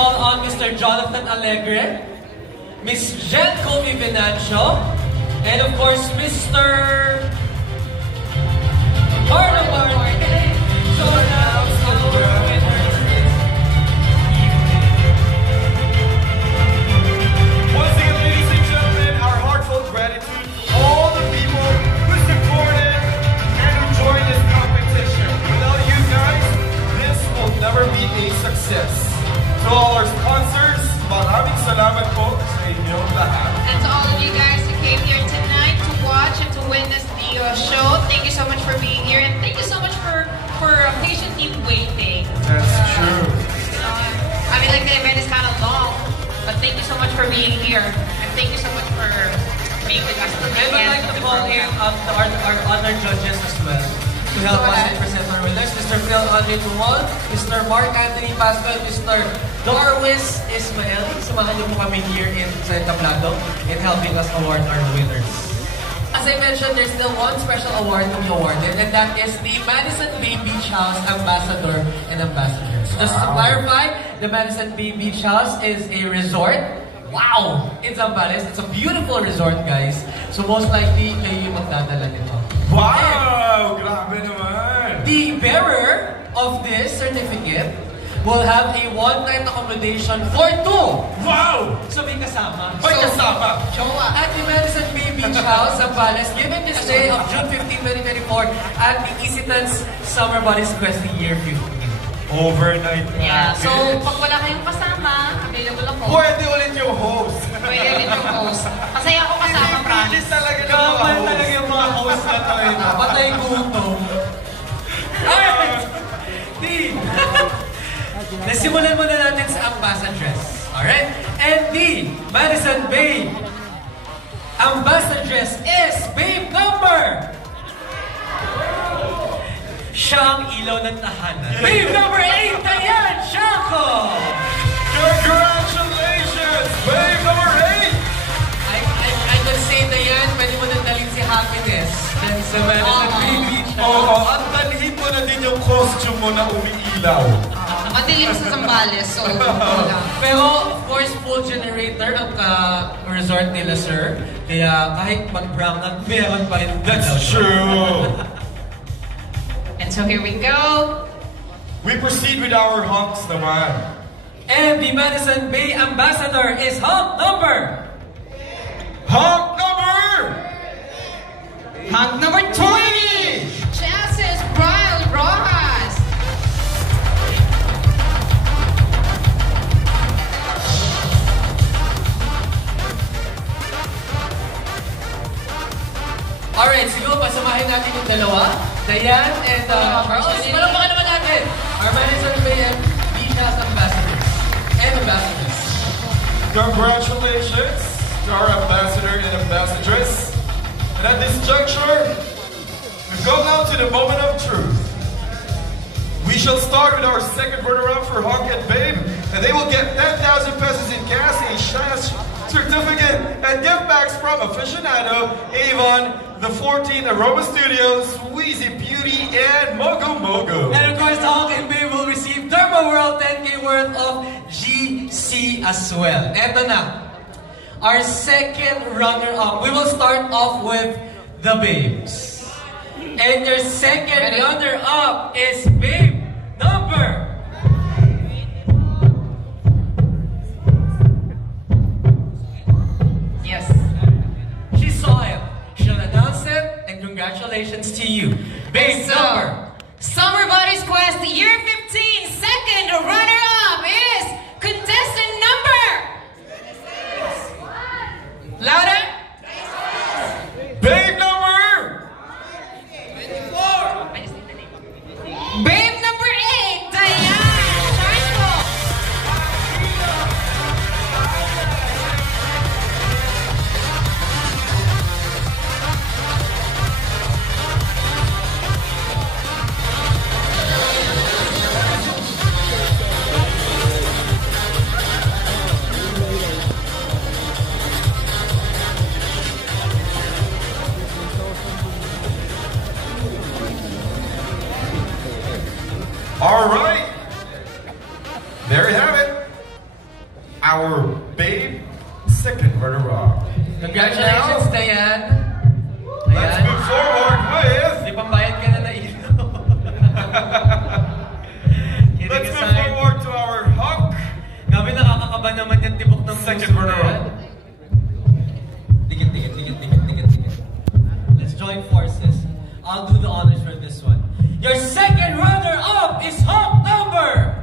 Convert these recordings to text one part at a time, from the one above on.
call on Mr. Jonathan Alegre, Miss Jen Colby Venancio, and of course, Mr. Marlon Martin. So now, once again, ladies and gentlemen, our heartfelt gratitude to all the people who supported and who joined this competition. Without you guys, this will never be a success. To all our sponsors, maraming salamat po sa inyong lahat. And to all of you guys who came here tonight to watch and to witness the show, thank you so much for being here, and thank you so much for patiently waiting. That's true. I mean, like, the event is kind of long, but thank you so much for being here, and thank you so much for being with us. I would like to call in our other judges as well to help us and present our winners. Mr. Phil Andre Tumol, Mr. Mark Anthony Pascual, Mr. Darwis Ismael. Samahan niyo po kami here in San Tablado in helping us award our winners. As I mentioned, there's still one special award to be awarded, and that is the Madison Bay Beach House Ambassador and Ambassadors. Just to clarify, the Madison Bay Beach House is a resort. Wow! In Zambales. It's a beautiful resort, guys. So most likely, kayo yung magdadala nito. Wow! Grabe naman! The bearer of this certificate will have a one-night accommodation for two. Wow! So may kasama. May kasama! At the Madison Bay Beach House, Zambales, given this day of June 15, 2024 at the Isitans Summer Bodies Quest Year 15. Overnight package. Yeah, so pag wala kayong kasama, available ako. Pwede ulit yung host. Pwede ulit yung host. Kasi ako kasama, promise. Pilis talaga ng mga Kamal host. talaga yung mga host na to. Patay gutom. Alright! Team! Nasimulan muna natin sa Ambassadress. Alright? And the Madison Bay Ambassadress is Babe Number! Siya ang ilaw ng tahanan. Babe number 8, Diane Chaco! Congratulations! Babe number 8! I could say, Diane, pwede mo nang dalhin si Happiness. Then sa Madison Bay Beach. Oo, at dalhin mo na din yung costume mo na umiilaw. Madilim sa Zambales, so Pero, of course, full generator ang resort nila, sir. Kaya kahit mag-brown out, meron pa rin. That's true. And so here we go. We proceed with our hunks naman. And the Madison Bay Ambassador is Hunk Number! Hunk number! Hunk number 20! Chances Brian Rojas! Alright, siguro pasamahin natin yung dalawa. Diane and Charles. Malapakan naman natin! Our Madison Bay Beach House Ambassadors and Ambassadors. Congratulations to our ambassador and ambassadress. And at this juncture, we've come now to the moment of truth. We shall start with our second runner-up for Hunk and Babe, and they will get 10,000 pesos in cash, a cash certificate, and gift bags from Aficionado, Avon, The 14, Aroma Studios, Wheezy Beauty, and Mogo Mogo. And of course, the Hunk and Babe will receive Derma World 10K worth of GC as well. Eto na. Our second runner-up. We will start off with the Babes. And your second runner-up is Babe Number. Yes. She saw it. She'll announce it, and congratulations to you. Babe Number. Summer Bodies Quest Year 15 second runner-up is contestant number. Louder. Babe number! Babe number our babe, second runner-up. Congratulations, Diane. Let's move forward with... Di pambayad ka na na ilaw. Let's move forward to our hunk. Gabi, nakakakaba naman yung tibok ng second runner-up. Dikit. Let's join forces. I'll do the honors for this one. Your second runner-up is hunk number?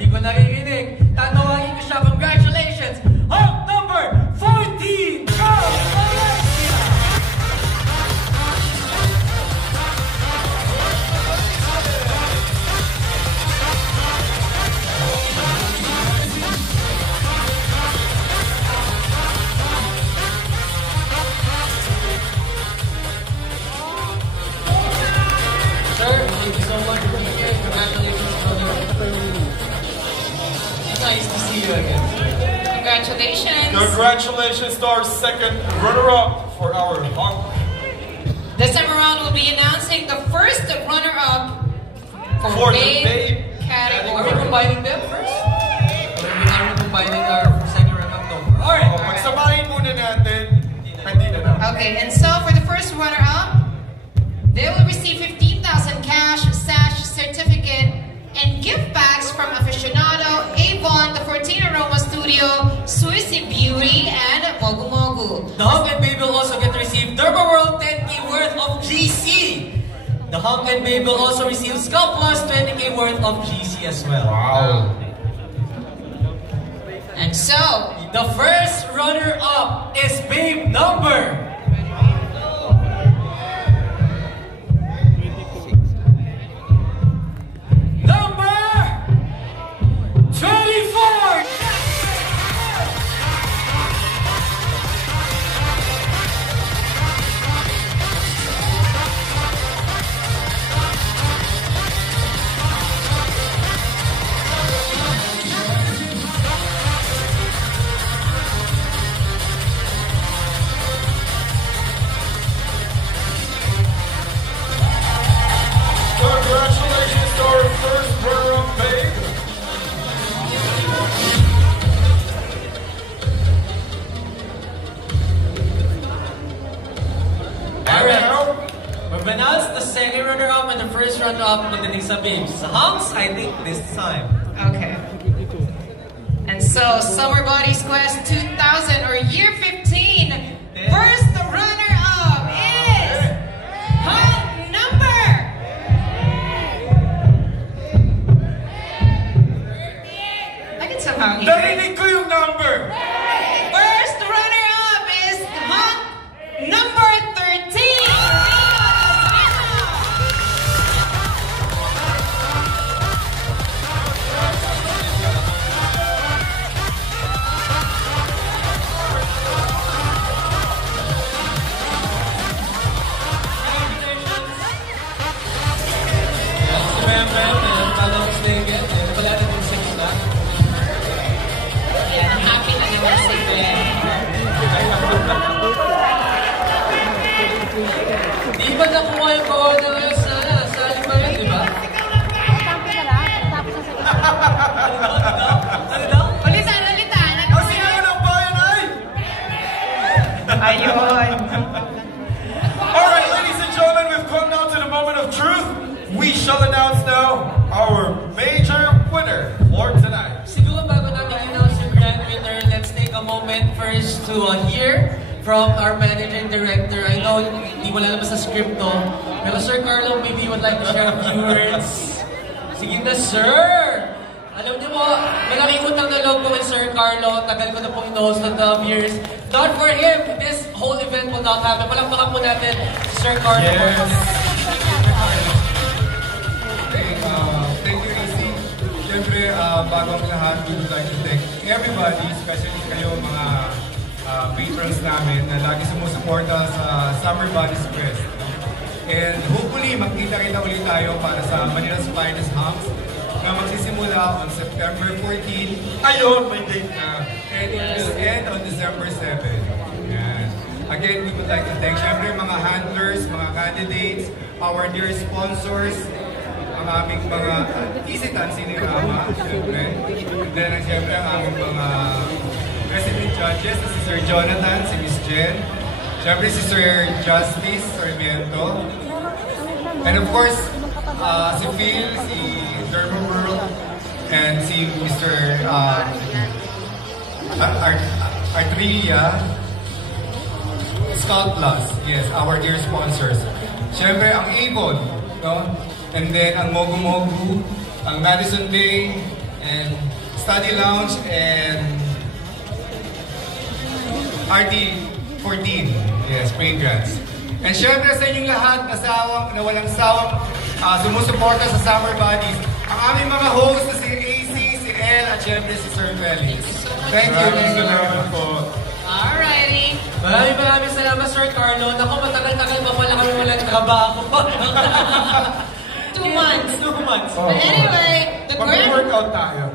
Hindi ko naririnig. Tatawagin ko siya. Congratulations! Hunk number 14 from Valencia! Sir, thank you so much for being here. Congratulations, brother. It's nice to see you again. Congratulations. Congratulations to our second runner-up for our hunk. This time around, we'll be announcing the first runner-up For the babe babe category. Are we combining them first? Are we combining our second runner-up number? Alright! Pagsamahin muna natin, hindi na na. Okay, and so for the first runner-up, they will receive 15,000 cash, sash, certificate, and gift bags from Aficionado, Avon, the 14 Aroma Studio, Swissy Beauty, and Mogu Mogu. The hunk and babe will also get to receive Derma World 10K worth of GC. The hunk and babe will also receive Scalp Plus 20K worth of GC as well. Wow. And so, The first runner-up is babe number... Congratulations to our first runner-up babe. Alright, we've announced the second runner-up and the first runner-up pagdating sa babes. Sa hunks, I think this time. okay. And so, Summer Bodies Quest 2000 or Year 15, first runner-up is hunk number. I can somehow hear it. Narinig ko yung number. First runner-up is hunk number 13. Yeah, happy na naman si Glenn. Di ba nakuha yung bawal na ngayon sa alimayan, di ba? Ano daw? Ulitan. Ang sino ng bayan ay? Ayun. Alright, ladies and gentlemen, we've come now to the moment of truth. We shall announce now our major winner for tonight. Siguro bago natin i-announce yung grand winner, let's take a moment first to hear from our manager and director. I know hindi wala naman sa script to, pero Sir Carlo, maybe you would like to share a few words. Sige na, sir! Alam niyo mo, malaking utang na loob ko with Sir Carlo. Tagal ko na pong in-host ng 12 years. Not for him, this whole event will not happen. Palakpakan po natin si Sir Carlo. Yes. Thank you, AC. Siyempre, bago ang lahat, we would like to thank everybody, especially kayo mga patrons namin na lagi sumusuporta sa Summer Bodies Quest. And hopefully, magkita-kita ulit tayo para sa Manila's Finest Hunks na magsisimula on September 14. Ayun, may date na. And it will end on December 7. Yan. Again, we would like to thank syempre mga handlers, mga candidates, our dear sponsors, mga aming mga Isitan Cinerama, siyempre. And then, siyempre, ang aming mga resident judges, si Sir Jonathan, si Miss Jen. Siyempre, si Sir Justice Sarmiento. And of course, si Phil, si Dermo World, and si Mr. Artria, Scout Plus, yes, our dear sponsors. Siyempre, ang Avon, no? And then, ang Mogu Mogu, ang Madison Bay, and Study Lounge, and RT14, yes, Fragrance. And siyempre, sa inyong lahat, na walang sawang sumusuporta sa Summer Bodies, ang aming mga hosts na si AC, si El, at siyempre si Sir Felix. Thank you. Thank you very much po. Alrighty. Maraming salamat, Sir Carlo. Naku, matagal-tagal pa pala kami walang trabaho. 2 months. 2 months. But anyway, the grand... Mag-workout tayo.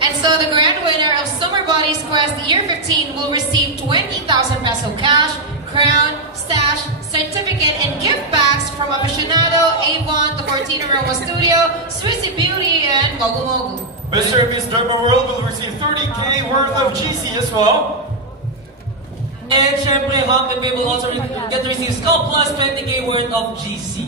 And so the grand winner of Summer Bodies Quest Year 15 will receive 20,000 peso cash, crown, stash, certificate, and gift bags from Aficionado, Avon, the 14 Aroma Studio, Swissy Beauty, and Mogu Mogu. Mr. and Miss Derma World will receive 30K worth of GC as well. And syempre, Hawk and Babe will also get to receive Scout Plus 20K worth of GC.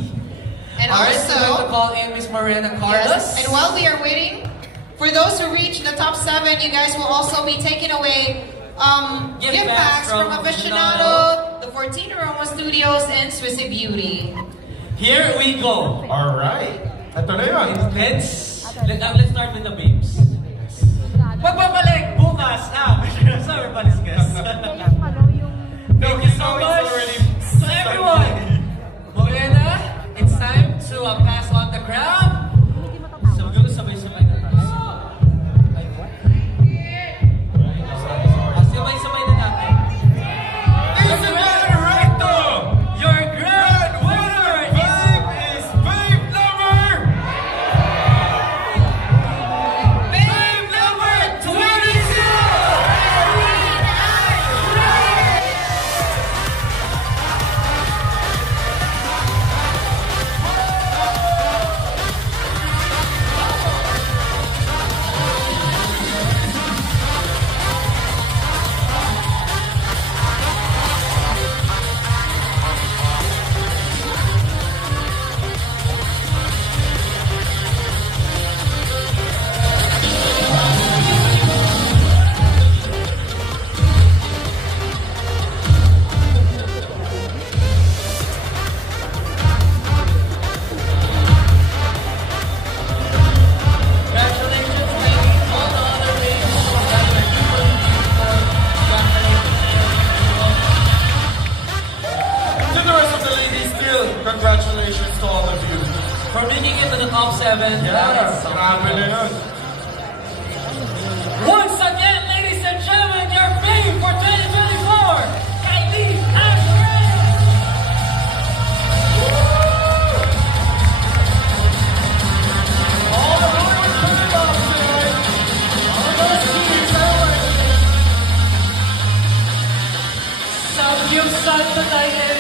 And Alright, also, we'd like to call in Miss Mariana Carlos. yes, and while we are waiting, for those who reach the top 7, you guys will also be taking away gift bags from Aficionado, the 14 Aroma Studios, and Swissy Beauty. Here we go. Alright. Ito na yun. Let's start with the babes. Magbabalik bukas na Summer Bodies Quest. Thank you so much. So everyone, Morena, it's time to pass on the crown. So we're going to sabay-sabay na tayo. Sabay-sabay na natin. It's a directo! Your grand winner is babe number! babe number 22! Congratulations to all of you. For making it to the top 7. Yes, grabe na yun. Once again, ladies and gentlemen, your fame for 2024, Kylie Ashray!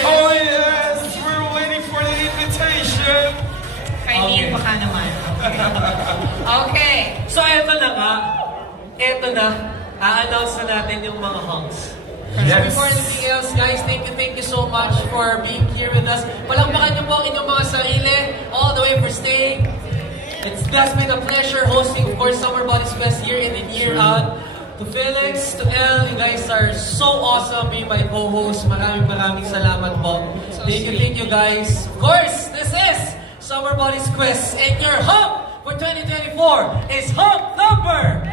Oh yes, we're waiting for the invitation. Kylie, baka naman. Okay. So eto na nga. Eto na. A-announce na natin yung mga hunks. Yes. Before anything else, guys, thank you so much for being here with us. Palakpakan niyo po ang inyong mga sarili, all the way for staying. It's been a pleasure hosting, of course, Summer Bodies Quest year in and year out. To Felix, to El, you guys are so awesome being my co-host. Maraming salamat po. Thank you guys. Of course, this is Summer Bodies Quest, and your hump for 2024 is hump number